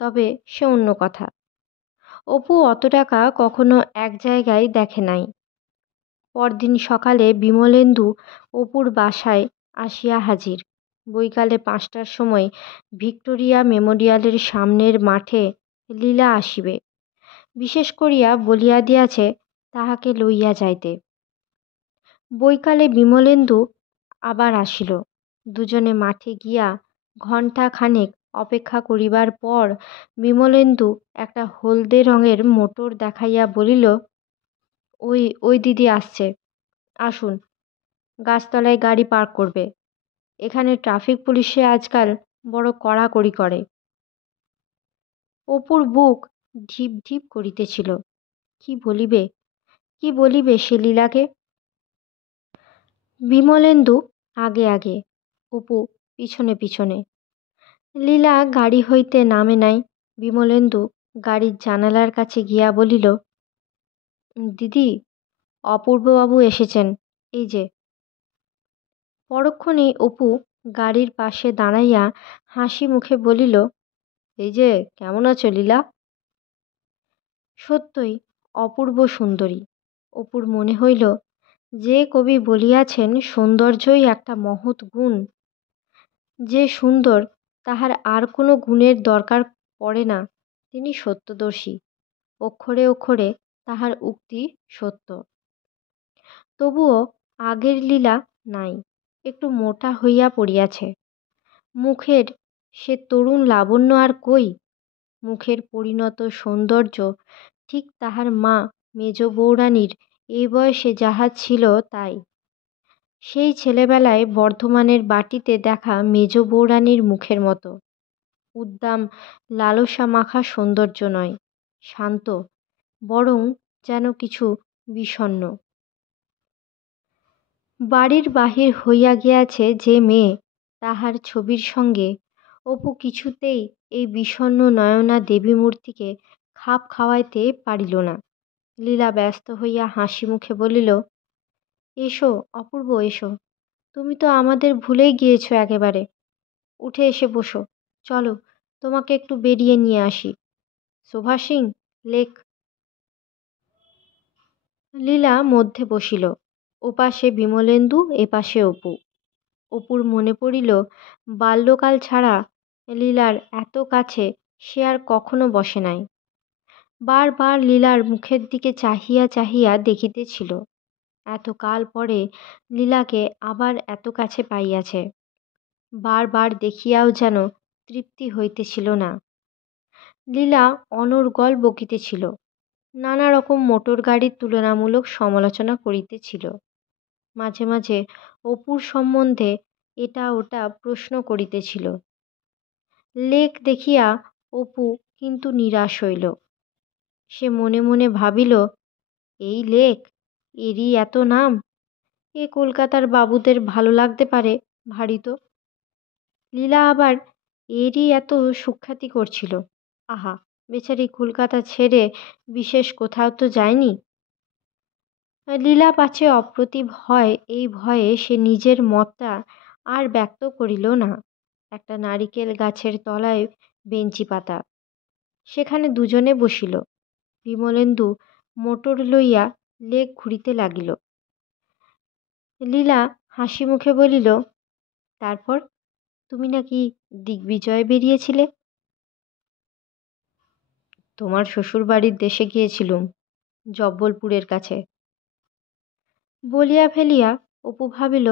তবে সে অন্য কথা। অপু অত টাকা কখনো এক জায়গায় দেখে নাই। পরদিন সকালে বিমলেন্দু অপুর বাসায় আসিয়া হাজির। বৈকালে 5টার সময় ভিক্টোরিয়া মেমোরিয়ালের সামনের মাঠে লীলা আসিবে, বিশেষ করিয়া বলিয়া দিয়াছে তাহাকে লইয়া যাইতে। বৈকালে বিমলেন্দু আবার আসিল। দুজনে মাঠে গিয়া ঘণ্টা খানেক অপেক্ষা করিবার পর বিমলেন্দু একটা হলদে রঙের মোটর দেখাইয়া বলিল, ওই ওই দিদি আসছে, আসুন, গাছতলায় গাড়ি পার্ক করবে। এখানে ট্রাফিক পুলিশে আজকাল বড় কড়াকড়ি করে। অপুর বুক ঢিপ ঢিপ করিতেছিল। কি বলিবে, কি বলিবে সে লীলাকে? বিমলেন্দু আগে আগে, অপু পিছনে পিছনে। লীলা গাড়ি হইতে নামে নাই। বিমলেন্দু গাড়ির জানালার কাছে গিয়া বলিল, দিদি, অপূর্ববাবু এসেছেন, এই যে। পরক্ষণেই অপু গাড়ির পাশে দাঁড়াইয়া হাসি মুখে বলিল, এই যে, কেমন আছো লীলা? সত্যই অপূর্ব সুন্দরী। অপুর মনে হইল, যে কবি বলিয়াছেন সৌন্দর্যই একটা মহৎ গুণ, যে সুন্দর তাহার আর কোনো গুণের দরকার পড়ে না, তিনি সত্যদর্শী। অক্ষরে অক্ষরে তাহার উক্তি সত্য। তবুও আগের লীলা নাই, একটু মোটা হইয়া পড়িয়াছে। মুখের সে তরুণ লাবণ্য আর কই? মুখের পরিণত সৌন্দর্য ঠিক তাহার মা মেজ বৌরানীর এই বয়সে যাহা ছিল তাই। সেই ছেলেবেলায় বর্ধমানের বাটিতে দেখা মেজ বৌরানীর মুখের মতো। উদ্দাম লালসা মাখা সৌন্দর্য নয়, শান্ত, বরং যেন কিছু বিষণ্ণ। বাড়ির বাহির হইয়া গিয়াছে যে মেয়ে, তাহার ছবির সঙ্গে অপু কিছুতেই এই বিষণ্ণ নয়না দেবীমূর্তিকে খাপ খাওয়াইতে পারিল না। লীলা ব্যস্ত হইয়া হাসি মুখে বলিল, এসো অপূর্ব, এসো, তুমি তো আমাদের ভুলেই গিয়েছ একেবারে। উঠে এসে বসো, চলো তোমাকে একটু বেরিয়ে নিয়ে আসি। শোভা সিং, লেখ। লীলা মধ্যে বসিল, ওপাশে বিমলেন্দু, এপাশে অপু। অপুর মনে পড়িল, বাল্যকাল ছাড়া লীলার এত কাছে সে আর কখনো বসে নাই। বারবার লীলার মুখের দিকে চাহিয়া চাহিয়া দেখিতেছিল। এতকাল পরে লীলাকে আবার এত কাছে পাইয়াছে। বারবার দেখিয়াও যেন তৃপ্তি হইতেছিল না। লীলা অনর্গল বকিতেছিল, নানা রকম মোটর গাড়ির তুলনামূলক সমালোচনা করিতেছিল। মাঝে মাঝে অপুর সম্বন্ধে এটা ওটা প্রশ্ন করিতেছিল। লেক দেখিয়া অপু কিন্তু নিরাশ হইল। সে মনে মনে ভাবিল, এই লেক, এরই এত নাম, এ কলকাতার বাবুদের ভালো লাগতে পারে ভারী তো। লীলা আবার এরই এত সুখ্যাতি করছিল। আহা, বেচারি কলকাতা ছেড়ে বিশেষ কোথাও তো যায়নি। লীলা পাছে অপ্রতিভ হয় এই ভয়ে সে নিজের মতটা আর ব্যক্ত করিল না। একটা নারিকেল গাছের তলায় বেঞ্চি পাতা, সেখানে দুজনে বসিল। বিমলেন্দু মোটর লইয়া লেক ঘুরিতে লাগিল। লীলা হাসি মুখে বলিল, তারপর তুমি নাকি দিগ্বিজয়ে বেরিয়েছিলে? তোমার শ্বশুরবাড়ির দেশে গিয়েছিলুম, জব্বলপুরের কাছে। বলিয়া ফেলিয়া অপু ভাবিল,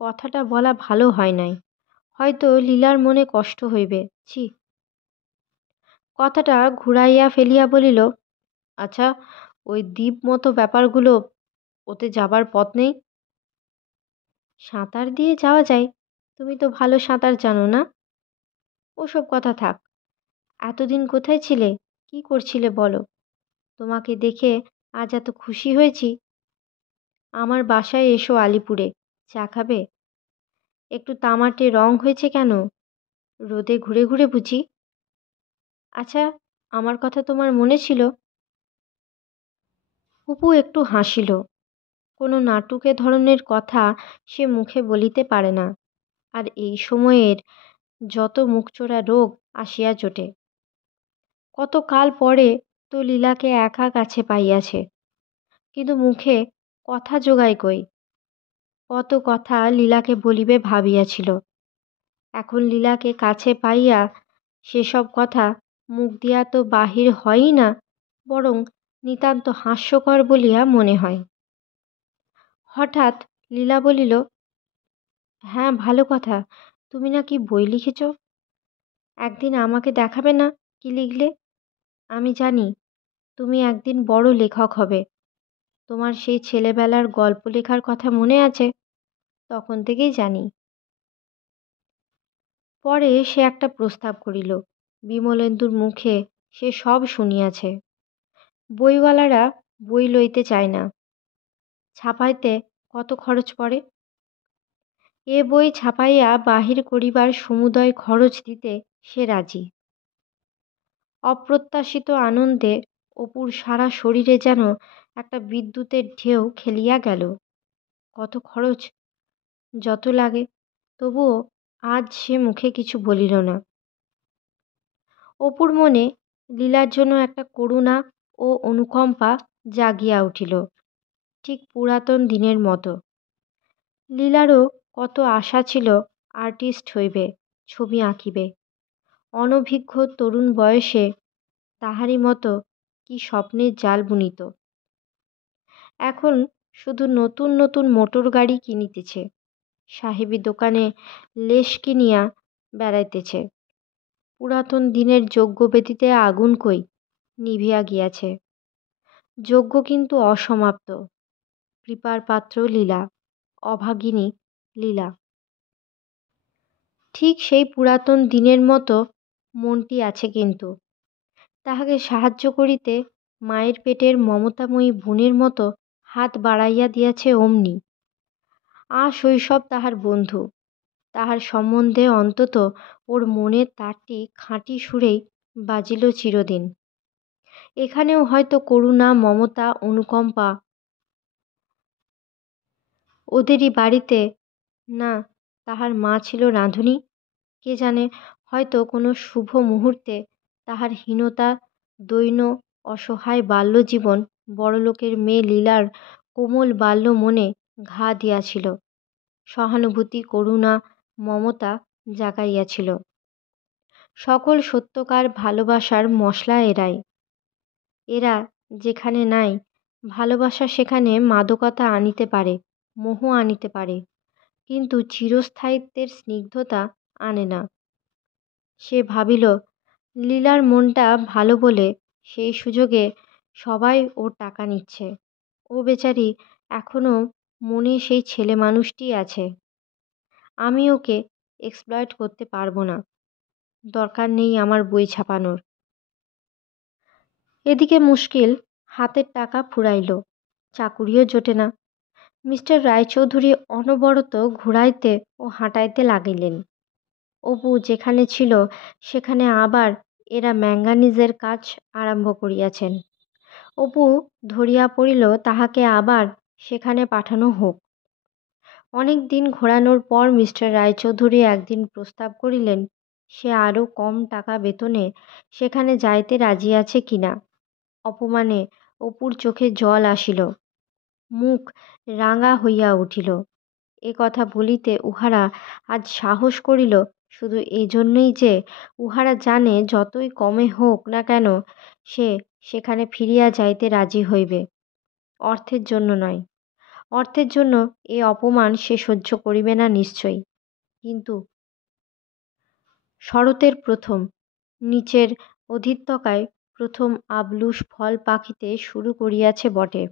কথাটা বলা ভালো হয় নাই, হয়তো লীলার মনে কষ্ট হইবে। ছি। কথাটা ঘুরাইয়া ফেলিয়া বলিল, আচ্ছা, ওই দ্বীপ মতো ব্যাপারগুলো, ওতে যাবার পথ নেই? সাঁতার দিয়ে যাওয়া যায়, তুমি তো ভালো সাঁতার জানো না। ওসব কথা থাক। এতদিন কোথায় ছিলে, কি করছিলে বলো? তোমাকে দেখে আজ এত খুশি হয়েছি। আমার বাসায় এসো আলিপুরে, চা খাবে? একটু তামাটে রং হয়েছে কেন? রোদে ঘুরে ঘুরে বুঝি? আচ্ছা, আমার কথা তোমার মনে ছিল? অপু একটু হাসিল। কোনো নাটুকে ধরনের কথা সে মুখে বলিতে পারে না। আর এই সময়ের যত মুখচোরা রোগ আসিয়া জোটে। কত কাল পরে তো লীলাকে একা কাছে পাইয়াছে, কিন্তু মুখে কথা জোগায় কই। কত কথা লীলাকে বলিবে ভাবিয়াছিল, এখন লীলাকে কাছে পাইয়া সেসব কথা মুখ দিয়া তো বাহির হয়ই না, বরং নিতান্ত হাস্যকর বলিয়া মনে হয়। হঠাৎ লীলা বলিল, হ্যাঁ ভালো কথা, তুমি নাকি বই লিখেছ? একদিন আমাকে দেখাবে না কি লিখলে? আমি জানি তুমি একদিন বড় লেখক হবে। তোমার সেই ছেলেবেলার গল্প লেখার কথা মনে আছে? তখন থেকেই জানি। পরে সে একটা প্রস্তাব করিল। বিমলেন্দুর মুখে সে সব শুনিয়াছে। বইওয়ালারা বই লইতে চায় না। ছাপাইতে কত খরচ পড়ে? এ বই ছাপাইয়া বাহির করিবার সমুদয় খরচ দিতে সে রাজি। অপ্রত্যাশিত আনন্দে অপুর সারা শরীরে যেন একটা বিদ্যুতের ঢেউ খেলিয়া গেল। কত খরচ? যত লাগে। তবুও আজ সে মুখে কিছু বলিল না। অপুর মনে লীলার জন্য একটা করুণা ও অনুকম্পা জাগিয়া উঠিল, ঠিক পুরাতন দিনের মতো। লীলারও কত আশা ছিল আর্টিস্ট হইবে, ছবি আঁকিবে। অনভিজ্ঞ তরুণ বয়সে তাহারই মতো কি স্বপ্নের জাল বুনিত। এখন শুধু নতুন নতুন মোটর গাড়ি কিনিতেছে, সাহেবী দোকানে লেশ কিনিয়া বেড়াইতেছে। পুরাতন দিনের যজ্ঞবেদীতে আগুন কই, নিভিয়া গিয়াছে। যজ্ঞ কিন্তু অসমাপ্ত। কৃপার পাত্র লীলা, অভাগিনী লীলা। ঠিক সেই পুরাতন দিনের মতো মনটি আছে কিন্তু। তাহাকে সাহায্য করিতে মায়ের পেটের মমতাময়ী বোনের মতো হাত বাড়াইয়া দিয়াছে অমনি। শৈশব তাহার বন্ধু। তাহার সম্বন্ধে অন্তত ওর মনের তারটি খাঁটি সুরেই বাজিল চিরদিন। এখানেও হয়তো করুণা, মমতা, অনুকম্পা। ওদেরই বাড়িতে না তাহার মা ছিল রাঁধুনি? কে জানে, হয়তো কোনো শুভ মুহূর্তে তাহার হীনতা, দৈন্য, অসহায় বাল্যজীবন বড়লোকের মেয়ে লীলার কোমল বাল্য মনে ঘা দিয়াছিল, সহানুভূতি, করুণা, মমতা জাগাইয়াছিল। সকল সত্যকার ভালোবাসার মশলা এরাই। এরা যেখানে নাই, ভালোবাসা সেখানে মাদকতা আনিতে পারে, মোহ আনিতে পারে, কিন্তু চিরস্থায়িত্বের স্নিগ্ধতা আনে না। সে ভাবিল, লীলার মনটা ভালো বলে সেই সুযোগে সবাই ওর টাকা নিচ্ছে। ও বেচারি এখনও মনে সেই ছেলে মানুষটি আছে। আমি ওকে এক্সপ্লয়েট করতে পারবো না। দরকার নেই আমার বই ছাপানোর। এদিকে মুশকিল, হাতের টাকা ফুরাইল, চাকুরিও জোটে না। মিস্টার রায়চৌধুরী অনবরত ঘুরাইতে ও হাঁটাইতে লাগিলেন। অপু যেখানে ছিল সেখানে আবার এরা ম্যাঙ্গানিজের কাজ আরম্ভ করিয়াছেন। অপু ধরিয়া পড়িল তাহাকে আবার সেখানে পাঠানো হোক। অনেক দিন ঘোরানোর পর মিস্টার রায়চৌধুরী একদিন প্রস্তাব করিলেন সে আরও কম টাকা বেতনে সেখানে যাইতে রাজি আছে কিনা। অপমানে অপুর চোখে জল আসিল, মুখ রাঙা হইয়া উঠিল। এ কথা বলিতে উহারা আজ সাহস করিল শুধু এই জন্যই যে উহারা জানে যতই কমে হোক না কেন সে সেখানে ফিরিয়া যাইতে রাজি হইবে, অর্থের জন্য নয়। অর্থের জন্য এ অপমান সে সহ্য করিবে না নিশ্চয়ই। কিন্তু শরতের প্রথম নিচের অধিত্যকায় প্রথম আবলুস ফল পাকিতে শুরু করিয়াছে বটে,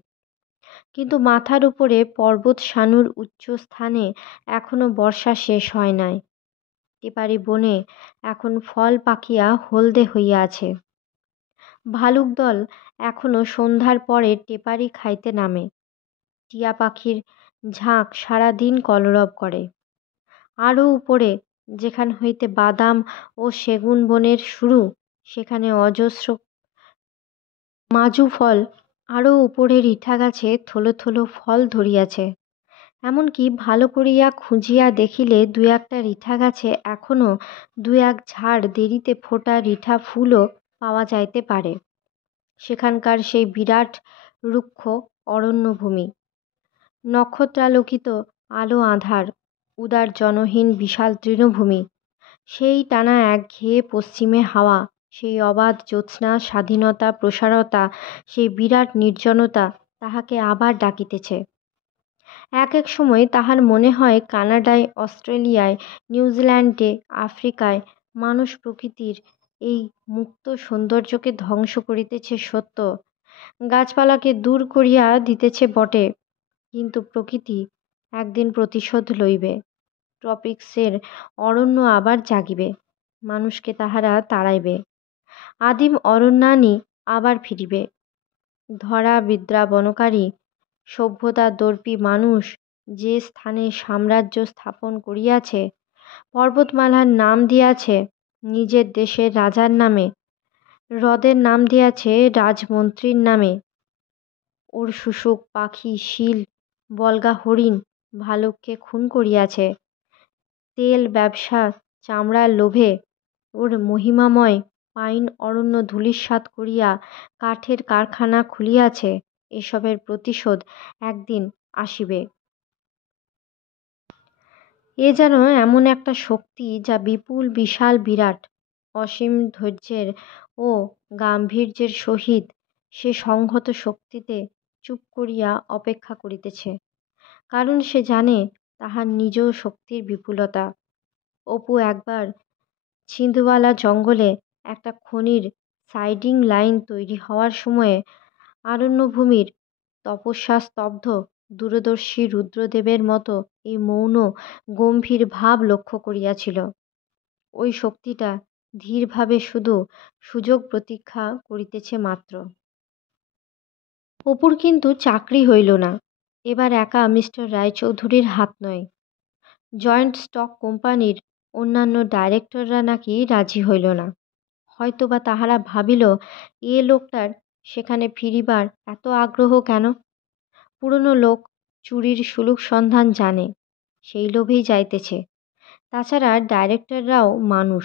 কিন্তু মাথার উপরে পর্বত সানুর উচ্চ স্থানে এখনো বর্ষা শেষ হয় নাই। টেপারি বনে এখন ফল পাকিয়া হলদে হইয়া আছে। ভালুক দল এখনো সন্ধ্যার পরে টেপারি খাইতে নামে। টিয়া পাখির ঝাঁক সারাদিন কলরব করে। আরও উপরে যেখান হইতে বাদাম ও সেগুন বনের শুরু, সেখানে অজস্র মাজু ফল আরও উপরে রিঠা গাছে থলো থলো ফল ধরিয়াছে। এমনকি ভালো করিয়া খুঁজিয়া দেখিলে দু একটা রিঠা গাছে এখনও দু এক ঝাড় দেরিতে ফোটা রিঠা ফুলও পাওয়া যাইতে পারে। সেখানকার সেই বিরাট রুক্ষ অরণ্যভূমি, নক্ষত্রালোকিত আলো আঁধার, উদার জনহীন বিশাল তৃণভূমি, সেই টানা একঘেয়ে পশ্চিমে হাওয়া, সেই অবাধ জ্যোৎস্না, স্বাধীনতা, প্রসারতা, সেই বিরাট নির্জনতা তাহাকে আবার ডাকিতেছে। এক এক সময় তাহার মনে হয় কানাডায়, অস্ট্রেলিয়ায়, নিউজিল্যান্ডে, আফ্রিকায় মানুষ প্রকৃতির এই মুক্ত সৌন্দর্যকে ধ্বংস করিতেছে সত্য, গাছপালাকে দূর করিয়া দিতেছে বটে, কিন্তু প্রকৃতি একদিন প্রতিশোধ লইবে। ট্রপিক্সের অরণ্য আবার জাগিবে, মানুষকে তাহারা তাড়াইবে, আদিম অরণ্যানী আবার ফিরিবে। ধরা বিদ্রাবনকারী সভ্যতা দর্পী মানুষ যে স্থানে সাম্রাজ্য স্থাপন করিয়াছে, পর্বতমালার নাম দিয়াছে নিজের দেশের রাজার নামে, হ্রদের নাম দিয়াছে রাজমন্ত্রীর নামে, ওর শুশুক পাখি, শিল, বলগা হরিণ, ভালুককে খুন করিয়াছে, তেল ব্যবসা, চামড়ার লোভে ওর মহিমাময় পাইন অরণ্য ধূলিসাৎ করিয়া কাঠের কারখানা খুলিয়াছে, এসবের প্রতিশোধ একদিন আসিবে। এ যেন এমন একটা শক্তি যা বিপুল বিশাল বিরাট, অসীম ধৈর্যের ও গাম্ভীর্যের সহিত সে সংহত শক্তিতে চুপ করিয়া অপেক্ষা করিতেছে, কারণ সে জানে তাহার নিজ শক্তির বিপুলতা। অপু একবার ছিন্দওয়ালা জঙ্গলে একটা খনির সাইডিং লাইন তৈরি হওয়ার সময়ে অরণ্যভূমির তপস্যা স্তব্ধ দূরদর্শী রুদ্রদেবের মতো এই মৌন গম্ভীর ভাব লক্ষ্য করিয়াছিল। ওই শক্তিটা ধীরভাবে শুধু সুযোগ প্রতীক্ষা করিতেছে মাত্র। অপুর কিন্তু চাকরি হইল না। এবার একা মিস্টার রায়চৌধুরীর হাত নয়, জয়েন্ট স্টক কোম্পানির অন্যান্য ডাইরেক্টররা নাকি রাজি হইল না। হয়তোবা তাহারা ভাবিল, এ লোকটার সেখানে ফিরিবার এত আগ্রহ কেন? পুরনো লোক, চুরির সুলুক সন্ধান জানে, সেই লোভেই যাইতেছে। তাছাড়া ডাইরেক্টররাও মানুষ,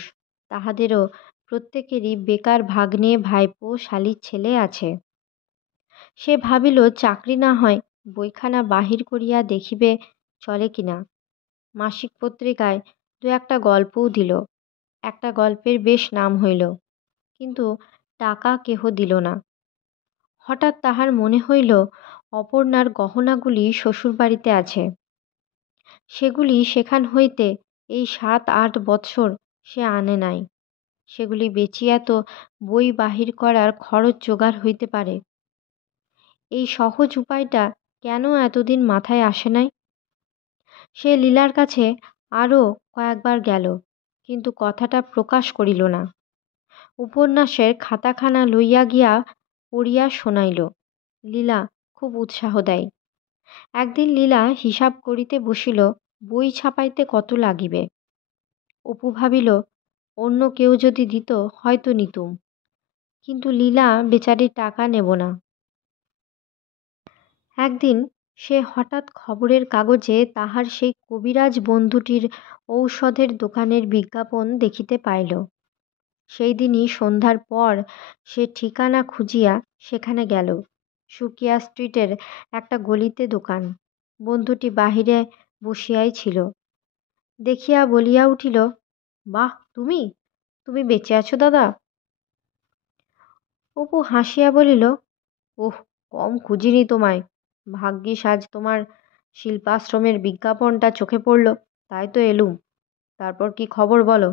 তাহাদেরও প্রত্যেকেরই বেকার ভাগ্নে, ভাইপো, শালির ছেলে আছে। সে ভাবিল, চাকরি না হয় বইখানা বাহির করিয়া দেখিবে চলে কিনা। মাসিক পত্রিকায় দু একটা গল্পও দিল, একটা গল্পের বেশ নাম হইল, কিন্তু টাকা কেহ দিল না। হঠাৎ তাহার মনে হইল অপর্ণার গহনাগুলি শ্বশুরবাড়িতে আছে, সেগুলি সেখান হইতে এই 7-8 বৎসর সে আনে নাই, সেগুলি বেচিয়া তো বই বাহির করার খরচ জোগাড় হইতে পারে। এই সহজ উপায়টা কেন এতদিন মাথায় আসে নাই? সে লীলার কাছে আরও কয়েকবার গেল, কিন্তু কথাটা প্রকাশ করিল না। উপন্যাসের খাতাখানা লইয়া গিয়া পড়িয়া শোনাইল। লীলা খুব উৎসাহ দেয়। একদিন লীলা হিসাব করিতে বসিল, বই ছাপাইতে কত লাগিবে। অপু ভাবিল, অন্য কেউ যদি দিত হয়তো নিতুম, কিন্তু লীলা বেচারির টাকা নেব না। একদিন সে হঠাৎ খবরের কাগজে তাহার সেই কবিরাজ বন্ধুটির ঔষধের দোকানের বিজ্ঞাপন দেখিতে পাইল। সেই দিনই সন্ধ্যার পর সে ঠিকানা খুঁজিয়া সেখানে গেল। সুকিয়া স্ট্রিটের একটা গলিতে দোকান। বন্ধুটি বাহিরে বসিয়াই ছিল। দেখিয়া বলিয়া উঠিল, বাহ, তুমি তুমি বেঁচে আছো দাদা? অপু হাসিয়া বলিল, ওহ, কম খুঁজিনি তোমায়, ভাগ্যিস আজ তোমার শিল্পাশ্রমের বিজ্ঞাপনটা চোখে পড়ল, তাই তো এলুম। তারপর কি খবর বলো?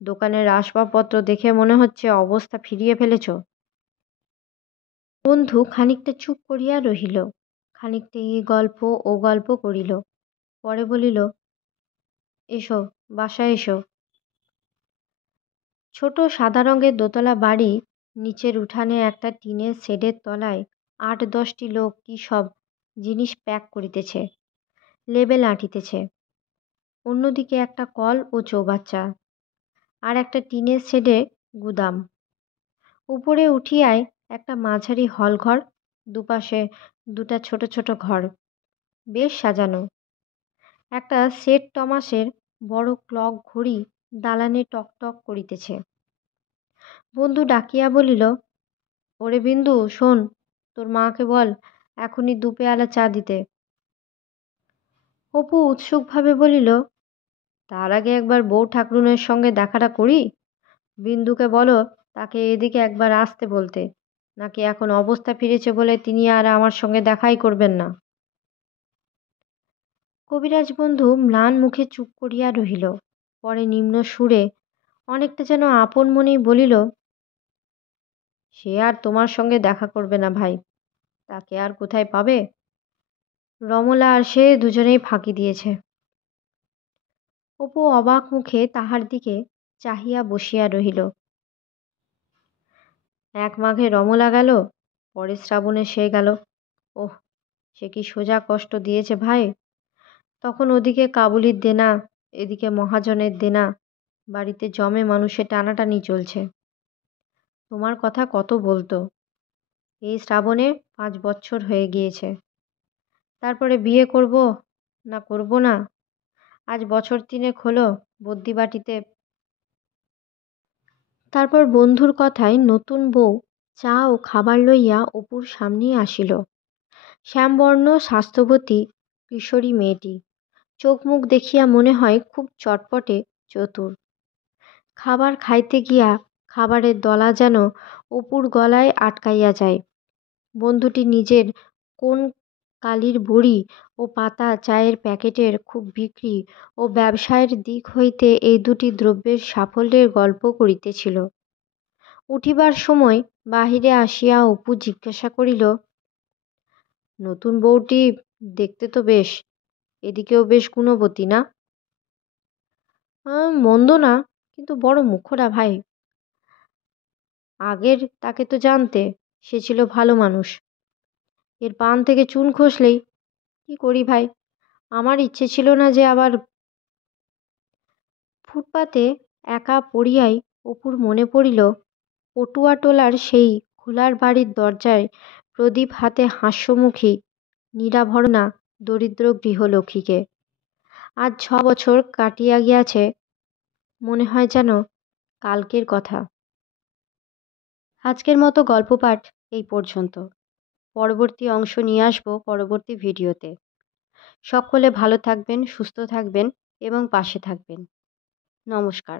দোকানের আসবাবপত্র দেখে মনে হচ্ছে অবস্থা ফিরিয়ে ফেলেছ। বন্ধু খানিকটা চুপ করিয়া রহিল, খানিকটা এই গল্প ও গল্প করিল, পরে বলিল, এসো, বাসায় এসো। ছোট সাদা রঙের দোতলা বাড়ি, নিচের উঠানে একটা টিনের শেডের তলায় 8-10টি লোক কি সব জিনিস প্যাক করিতেছে, লেবেল আঁটিতেছে। অন্যদিকে একটা কল ও চৌবাচ্চা, আর একটা টিনের শেডে গুদাম। উপরে উঠিয়ায় একটা মাঝারি হলঘর, দুপাশে দুটা ছোট ছোট ঘর, বেশ সাজানো। একটা সেট টমাসের বড় ক্লক ঘড়ি দালানে টকটক করিতেছে। বন্ধু ডাকিয়া বলিল, ওরে বিন্দু, শোন, তোর মাকে বল এখনই 2 পেয়ালা চা দিতে। অপু উৎসুকভাবে বলিল, তার আগে একবার বউ ঠাকরুনের সঙ্গে দেখাটা করি। বিন্দুকে বলো তাকে এদিকে একবার আসতে বলতে, নাকি এখন অবস্থা ফিরেছে বলে তিনি আর আমার সঙ্গে দেখাই করবেন না। কবিরাজ বন্ধু ম্লান মুখে চুপ করিয়া রহিল। পরে নিম্ন সুরে, অনেকটা যেন আপন মনেই বলিল, সে আর তোমার সঙ্গে দেখা করবে না ভাই, তাকে আর কোথায় পাবে? রমলা আর সে দুজনেই ফাঁকি দিয়েছে। অপু অবাক মুখে তাহার দিকে চাহিয়া বসিয়া রহিল। এক মাঘে রমলা গেল, পরের শ্রাবণে সে গেল। ওহ, সে কি সোজা কষ্ট দিয়েছে ভাই! তখন ওদিকে কাবুলির দেনা, এদিকে মহাজনের দেনা, বাড়িতে জমে মানুষের টানাটানি চলছে। তোমার কথা কত বলতো। এই শ্রাবণে 5 বছর হয়ে গিয়েছে। তারপরে বিয়ে করব না করব না, আজ বছর 3 হলো বদ্যিবাটিতে। তারপর বন্ধুর কথায় নতুন বউ চা ও খাবার লইয়া অপুর সামনেই আসিল। শ্যামবর্ণ স্বাস্থ্যবতী কিশোরী মেয়েটি, চোখ মুখ দেখিয়া মনে হয় খুব চটপটে, চতুর। খাবার খাইতে গিয়া খাবারের দলা যেন অপুর গলায় আটকাইয়া যায়। বন্ধুটি নিজের কোন কালির বড়ি ও পাতা চায়ের প্যাকেটের খুব বিক্রি ও ব্যবসায়ের দিক হইতে এই দুটি দ্রব্যের সাফল্যের গল্প করিতেছিল। উঠিবার সময় বাহিরে আসিয়া অপু জিজ্ঞাসা করিল, নতুন বউটি দেখতে তো বেশ, এদিকেও বেশ গুণবতী না? মন্দ না, কিন্তু বড় মুখরা ভাই। আগের তাকে তো জানতে, সে ছিল ভালো মানুষ। এর পান থেকে চুন খসলেই কি করি ভাই, আমার ইচ্ছে ছিল না যে আবার। ফুটপাতে একা পড়িয়াই অপুর মনে পড়িল পটুয়াটোলার সেই খোলার বাড়ির দরজায় প্রদীপ হাতে হাস্যমুখী নিরাভরণা দরিদ্র গৃহলক্ষ্মীকে। আজ 6 বছর কাটিয়া গিয়াছে, মনে হয় যেন কালকের কথা। আজকের মতো গল্প পাঠ এই পর্যন্ত। পরবর্তী অংশ নিয়ে আসব পরবর্তী ভিডিওতে। সকলে ভালো থাকবেন, সুস্থ থাকবেন এবং পাশে থাকবেন। নমস্কার।